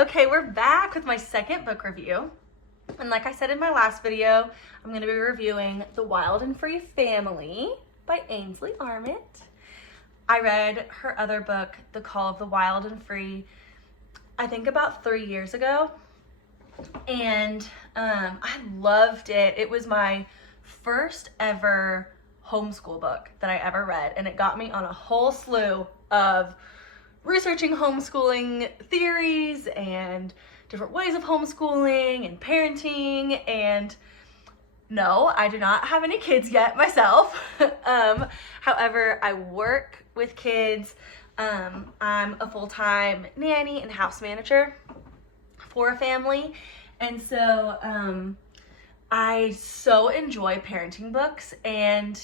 Okay, we're back with my second book review. And like I said in my last video, I'm going to be reviewing The Wild and Free Family by Ainsley Arment. I read her other book, The Call of the Wild and Free, I think about 3 years ago. And I loved it. It was my first ever homeschool book that I ever read. And it got me on a whole slew of researching homeschooling theories and different ways of homeschooling and parenting. And no, I do not have any kids yet myself. However, I work with kids. I'm a full-time nanny and house manager for a family. And so I so enjoy parenting books, and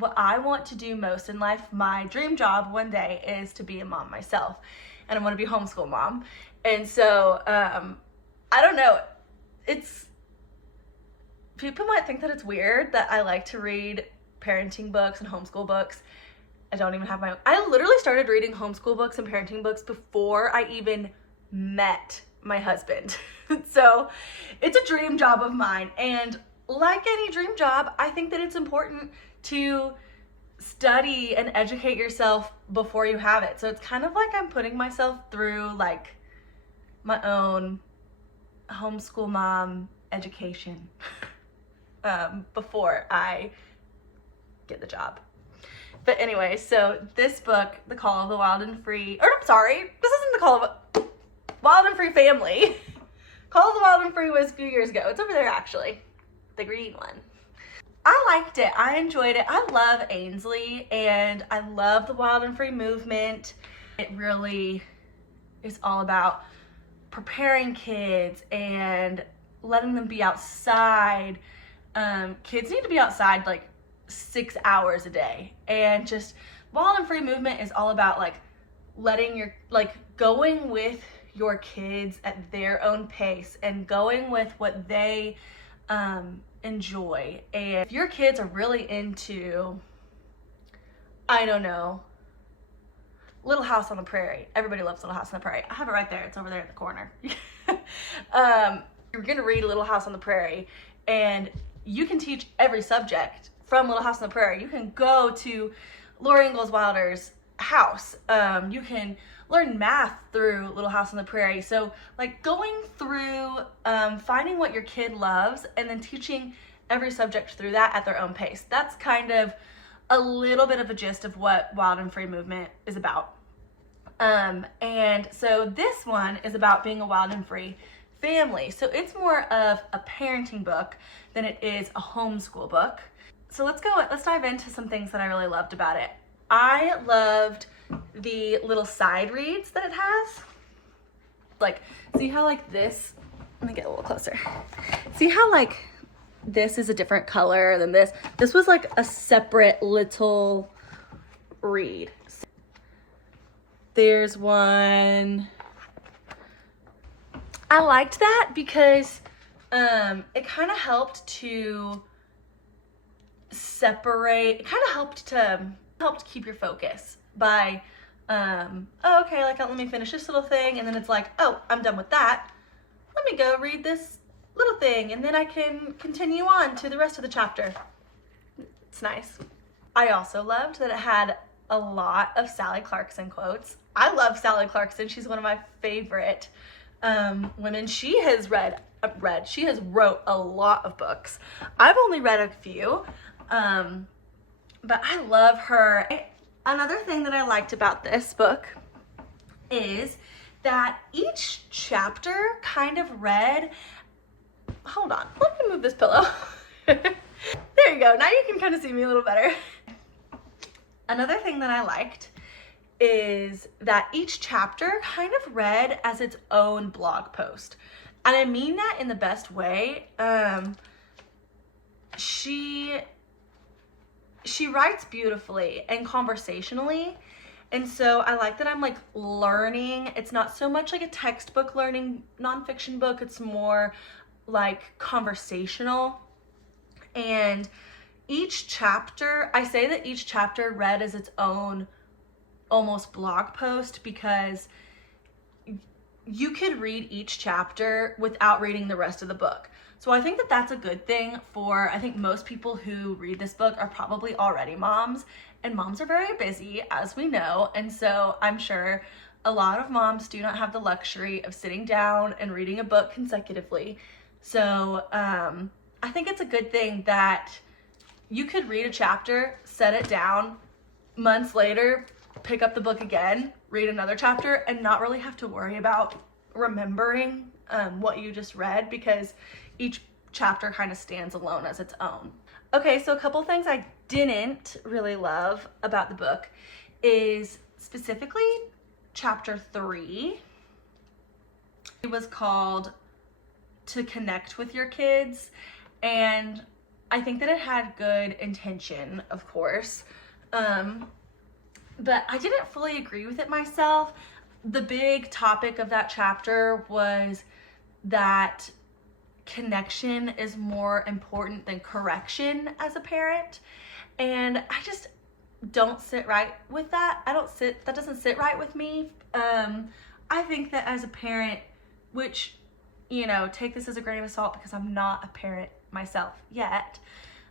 what I want to do most in life, my dream job one day, is to be a mom myself, and I want to be a homeschool mom. And so I don't know, people might think that it's weird that I like to read parenting books and homeschool books. I don't even have my own. I literally started reading homeschool books and parenting books before I even met my husband. So it's a dream job of mine, and like any dream job, I think that it's important to study and educate yourself before you have it. So it's kind of like I'm putting myself through like my own homeschool mom education before I get the job. But anyway, so this book, The Call of the Wild and Free, or I'm sorry, this isn't The Call of Wild and Free Family. Call of the Wild and Free was a few years ago. It's over there actually. The green one. I liked it. I enjoyed it. I love Ainsley, and I love the Wild and Free movement. It really is all about preparing kids and letting them be outside. Kids need to be outside like 6 hours a day, and just Wild and Free movement is all about like going with your kids at their own pace and going with what they enjoy. And if your kids are really into, I don't know, Little House on the Prairie. Everybody loves Little House on the Prairie. I have it right there. It's over there in the corner. You're gonna read Little House on the Prairie, and you can teach every subject from Little House on the Prairie. You can go to Laura Ingalls Wilder's house. You can learn math through Little House on the Prairie. So like going through finding what your kid loves and then teaching every subject through that at their own pace. That's kind of a little bit of a gist of what Wild and Free movement is about. And so this one is about being a wild and free family. So it's more of a parenting book than it is a homeschool book. So let's dive into some things that I really loved about it. I loved the little side reads that it has. Like, see how like this, let me get a little closer. See how like this is a different color than this? This was like a separate little read. There's one. I liked that because it kind of helped to separate, it kind of helped keep your focus by, oh, okay, like let me finish this little thing, and then it's like, oh, I'm done with that. Let me go read this little thing, and then I can continue on to the rest of the chapter. It's nice. I also loved that it had a lot of Sally Clarkson quotes. I love Sally Clarkson. She's one of my favorite women. She has wrote a lot of books. I've only read a few, but I love her. Another thing that I liked about this book is that each chapter kind of read, hold on, let me move this pillow. There you go, now you can kind of see me a little better. Another thing that I liked is that each chapter kind of read as its own blog post. And I mean that in the best way. She writes beautifully and conversationally, and so I like that I'm like learning. It's not so much like a textbook learning nonfiction book, it's more like conversational. And each chapter, I say that each chapter read as its own almost blog post, because you could read each chapter without reading the rest of the book. So I think that that's a good thing for, I think most people who read this book are probably already moms, and moms are very busy, as we know. And so I'm sure a lot of moms do not have the luxury of sitting down and reading a book consecutively. So I think it's a good thing that you could read a chapter, set it down, months later, pick up the book again, read another chapter, and not really have to worry about remembering what you just read, because each chapter kind of stands alone as its own. Okay, so a couple things I didn't really love about the book is specifically chapter 3. It was called To Connect with Your Kids, and I think that it had good intention, of course, but I didn't fully agree with it myself. The big topic of that chapter was that connection is more important than correction as a parent, and I just don't sit right with that. That doesn't sit right with me. I think that as a parent, which, you know, take this as a grain of salt because I'm not a parent myself yet.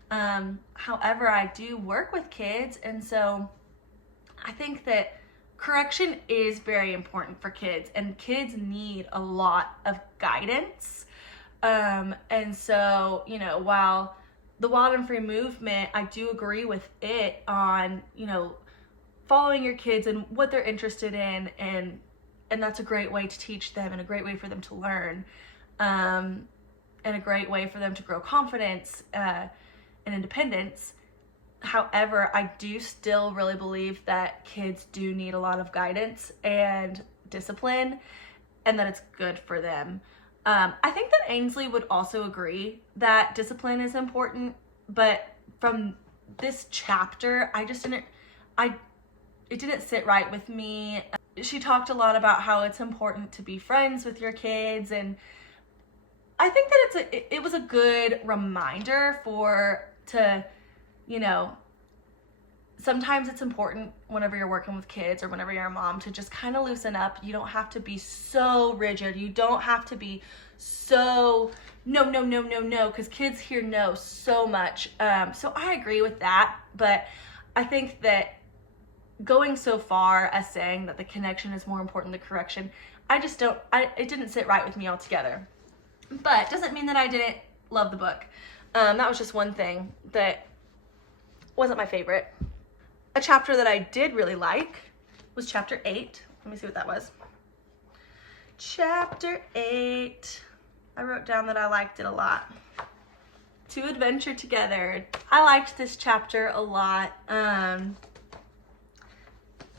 However, I do work with kids, and so I think that correction is very important for kids, and kids need a lot of guidance. And so, you know, while the Wild and Free movement, I do agree with it on, you know, following your kids and what they're interested in, and that's a great way to teach them, and a great way for them to learn, and a great way for them to grow confidence and independence. However, I do still really believe that kids do need a lot of guidance and discipline, and that it's good for them. I think that Ainsley would also agree that discipline is important, but from this chapter, it didn't sit right with me. She talked a lot about how it's important to be friends with your kids, and I think that it was a good reminder to, you know, sometimes it's important whenever you're working with kids or whenever you're a mom to just kind of loosen up. You don't have to be so rigid. You don't have to be so no, because kids hear no so much. So I agree with that, but I think that going so far as saying that the connection is more important than correction, it didn't sit right with me altogether. But doesn't mean that I didn't love the book. That was just one thing that wasn't my favorite. A chapter that I did really like was chapter 8. Let me see what that was. Chapter 8. I wrote down that I liked it a lot. To Adventure Together. I liked this chapter a lot.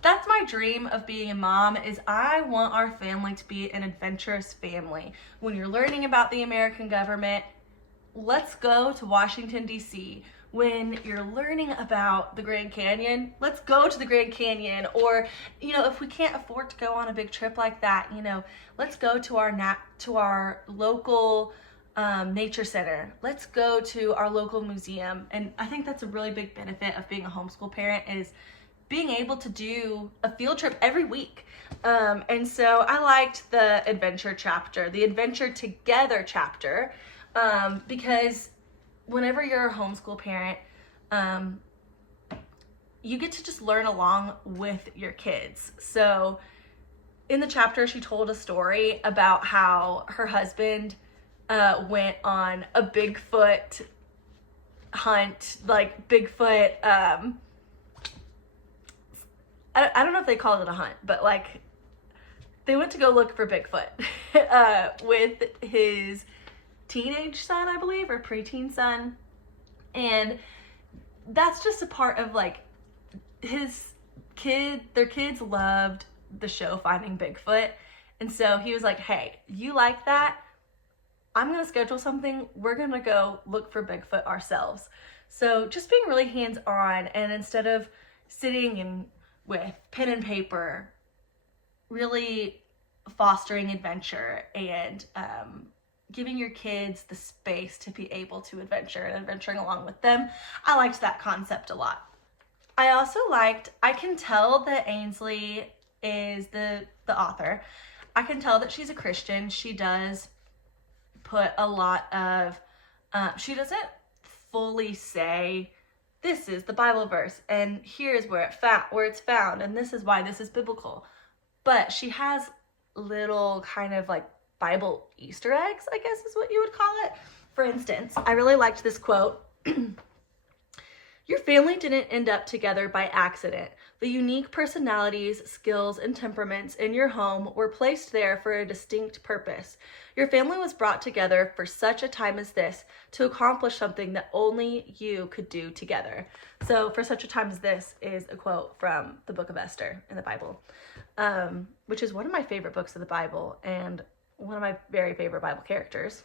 That's my dream of being a mom, is I want our family to be an adventurous family. When you're learning about the American government, let's go to Washington, D.C. When you're learning about the Grand Canyon, let's go to the Grand Canyon. Or, you know, if we can't afford to go on a big trip like that, you know, let's go to our local nature center. Let's go to our local museum. And I think that's a really big benefit of being a homeschool parent, is being able to do a field trip every week. And so I liked the adventure chapter, the Adventure Together chapter, because whenever you're a homeschool parent, you get to just learn along with your kids. So in the chapter, she told a story about how her husband went on a Bigfoot hunt, like Bigfoot, I don't know if they called it a hunt, but like they went to go look for Bigfoot with his teenage son, I believe, or preteen son. And that's just a part of like their kids loved the show Finding Bigfoot. And so he was like, hey, you like that? I'm going to schedule something. We're going to go look for Bigfoot ourselves. So just being really hands-on, and instead of sitting and with pen and paper, really fostering adventure and giving your kids the space to be able to adventure and adventuring along with them. I liked that concept a lot. I also I can tell that Ainsley is the author. I can tell that she's a Christian. She does put a lot of, she doesn't fully say, this is the Bible verse, and here's where it's found, and this is why this is biblical. But she has little kind of like Bible Easter eggs, I guess is what you would call it. For instance, I really liked this quote. Your family didn't end up together by accident. The unique personalities, skills, and temperaments in your home were placed there for a distinct purpose. Your family was brought together for such a time as this to accomplish something that only you could do together. So for such a time as this is a quote from the book of Esther in the Bible, which is one of my favorite books of the Bible and one of my very favorite Bible characters.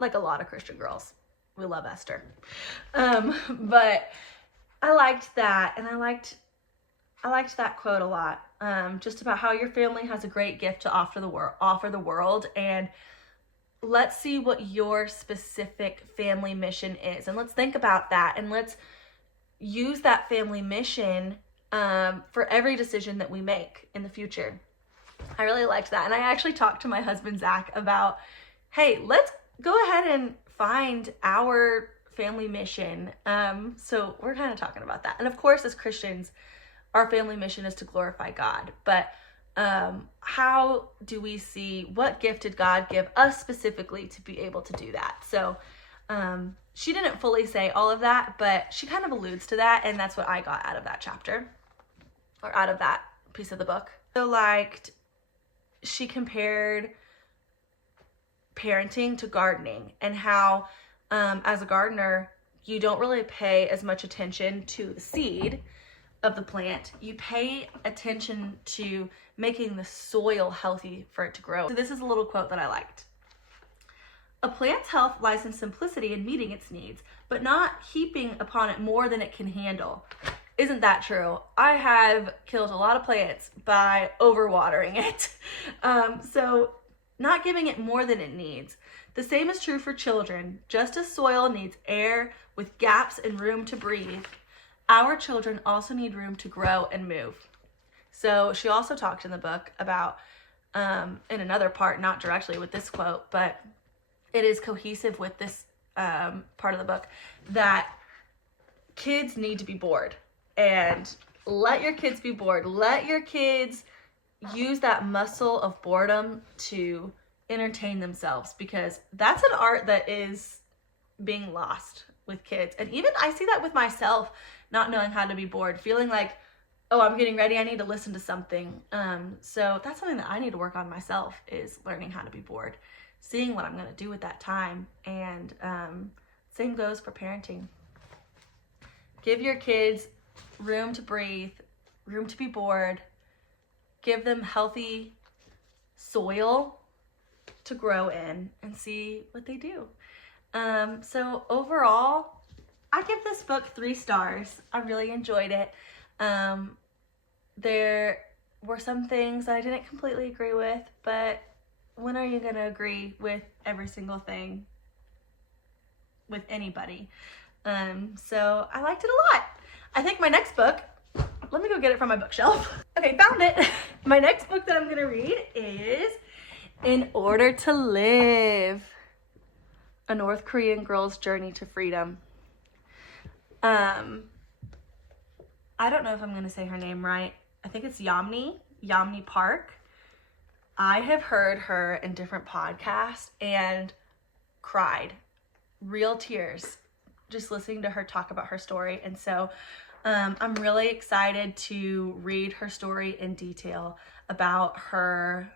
Like a lot of Christian girls. We love Esther. But I liked that, and I liked that quote a lot. Just about how your family has a great gift to offer the world, and let's see what your specific family mission is, and let's think about that, and let's use that family mission for every decision that we make in the future. I really liked that, and I actually talked to my husband Zach about, hey, let's go ahead and find our family mission. So we're kind of talking about that. And of course, as Christians, our family mission is to glorify God. But how do we see, what gift did God give us specifically to be able to do that? So she didn't fully say all of that, but she kind of alludes to that. And that's what I got out of that chapter, or out of that piece of the book. So liked, she compared parenting to gardening, and how as a gardener you don't really pay as much attention to the seed of the plant. You pay attention to making the soil healthy for it to grow. So this is a little quote that I liked. A plant's health lies in simplicity in meeting its needs, but not heaping upon it more than it can handle. Isn't that true? I have killed a lot of plants by overwatering it. So not giving it more than it needs. The same is true for children. Just as soil needs air with gaps and room to breathe, our children also need room to grow and move. So she also talked in the book about, in another part, not directly with this quote, but it is cohesive with this part of the book, that kids need to be bored. And let your kids be bored. Let your kids use that muscle of boredom to entertain themselves, because that's an art that is being lost with kids. And even I see that with myself, not knowing how to be bored, feeling like, oh, I'm getting ready, I need to listen to something. So that's something that I need to work on myself, is learning how to be bored, seeing what I'm going to do with that time. And same goes for parenting. Give your kids room to breathe, room to be bored. Give them healthy soil to grow in, and see what they do. So overall, I give this book 3 stars. I really enjoyed it. There were some things I didn't completely agree with, but when are you going to agree with every single thing with anybody? So I liked it a lot. I think my next book, let me go get it from my bookshelf. Okay, found it. My next book that I'm gonna read is In Order to Live, A North Korean Girl's Journey to Freedom. I don't know if I'm gonna say her name right. I think it's Yamni Park. I have heard her in different podcasts and cried, real tears, just listening to her talk about her story. And so I'm really excited to read her story in detail about her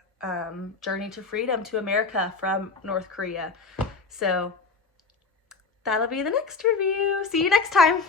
journey to freedom to America from North Korea. So that'll be the next review. See you next time.